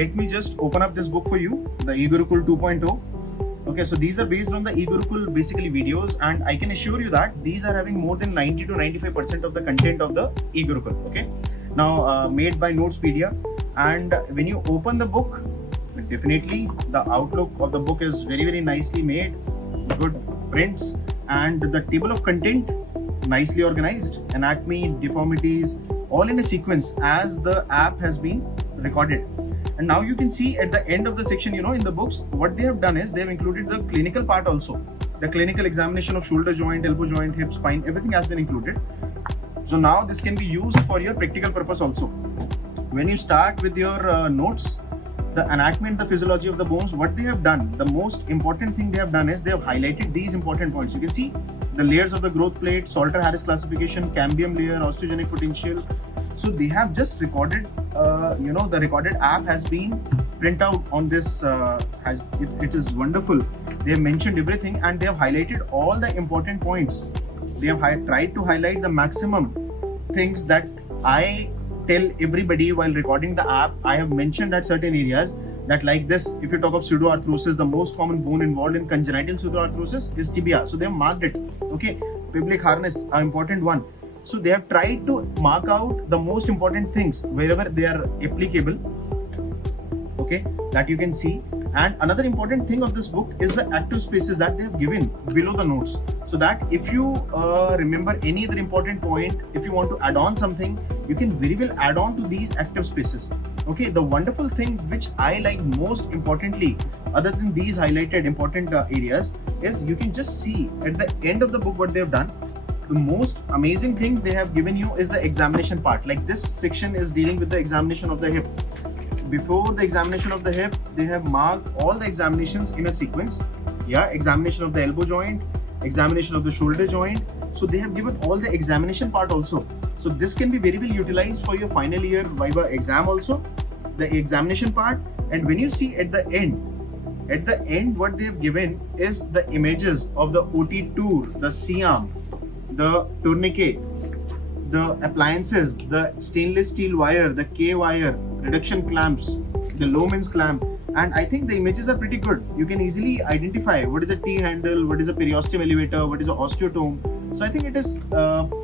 let me just open up this book for you, the eGurukul 2.0. Okay, so these are based on the eGurukul basically videos, and I can assure you that these are having more than 90 to 95% of the content of the eGurukul. Okay, now made by Notespedia, and when you open the book, definitely the outlook of the book is very nicely made, good prints, and the table of content nicely organized, anatomy, deformities, all in a sequence as the app has been recorded. And now you can see at the end of the section, in the books, what they have done is they have included the clinical part also. The clinical examination of shoulder joint, elbow joint, hip, spine, everything has been included. So now this can be used for your practical purpose also. When you start with your notes, the anatomy and the physiology of the bones, what they have done, the most important thing they have done is they have highlighted these important points. You can see the layers of the growth plate, Salter-Harris classification, cambium layer, osteogenic potential. So they have just recorded, the recorded app has been print out on this, it is wonderful. They have mentioned everything and they have highlighted all the important points. They have tried to highlight the maximum things that I tell everybody while recording the app. I have mentioned at certain areas that, like this, if you talk of pseudoarthrosis, the most common bone involved in congenital pseudoarthrosis is tibia. So they have marked it. Okay, pelvic harness, an important one. So they have tried to mark out the most important things wherever they are applicable. Okay, that you can see. And another important thing of this book is the active spaces that they have given below the notes, so that if you remember any other important point, if you want to add on something, you can very well add on to these active spaces. Okay, the wonderful thing which I like most importantly, other than these highlighted important areas, is you can just see at the end of the book what they have done. The most amazing thing they have given you is the examination part. Like this section is dealing with the examination of the hip. Before the examination of the hip, they have marked all the examinations in a sequence. Yeah, examination of the elbow joint, examination of the shoulder joint. So they have given all the examination part also. So this can be very well utilized for your final year Viva exam also, the examination part. And when you see at the end what they have given is the images of the OT tour, the C-arm, the tourniquet, the appliances, the stainless steel wire, the K wire, reduction clamps, the Lohmann's clamp, and I think the images are pretty good. You can easily identify what is a T-handle, what is a periosteum elevator, what is an osteotome. So I think it is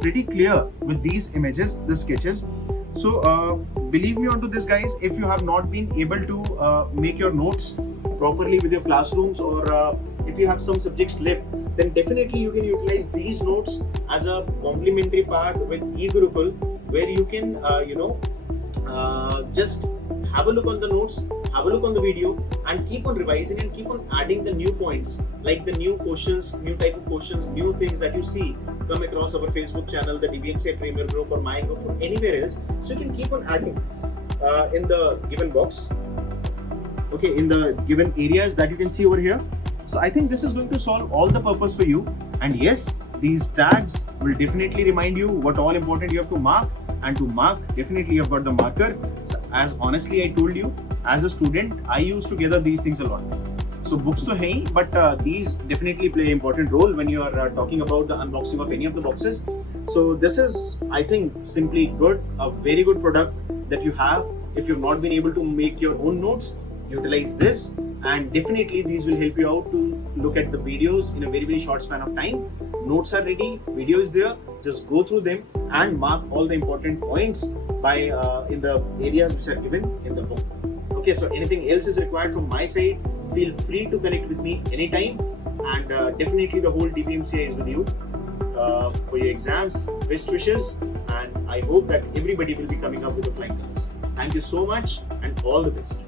pretty clear with these images, the sketches. So believe me onto this, guys, if you have not been able to make your notes properly with your classrooms, or if you have some subjects left, then definitely you can utilize these notes as a complementary part with eGurukul, where you can just have a look on the notes, have a look on the video, and keep on revising and keep on adding the new points, like the new questions, new type of questions, new things that you see come across our Facebook channel, the DBMCI Premier Group, or my group, or anywhere else. So you can keep on adding in the given box, okay, in the given areas that you can see over here. So I think this is going to solve all the purpose for you. And yes, these tags will definitely remind you what all important you have to mark, and to mark, definitely you've got the marker. So as honestly I told you, as a student, I used to gather these things a lot. So books to hai, but these definitely play an important role when you are talking about the unboxing of any of the boxes. So this is, I think, simply good, a very good product that you have. If you've not been able to make your own notes, utilize this, and definitely these will help you out to look at the videos in a very short span of time. Notes are ready, video is there, just go through them and mark all the important points by in the areas which are given in the book. Okay, so anything else is required from my side, feel free to connect with me anytime, and definitely the whole DBMCI is with you for your exams. Best wishes, and I hope that everybody will be coming up with the flying colors. Thank you so much and all the best.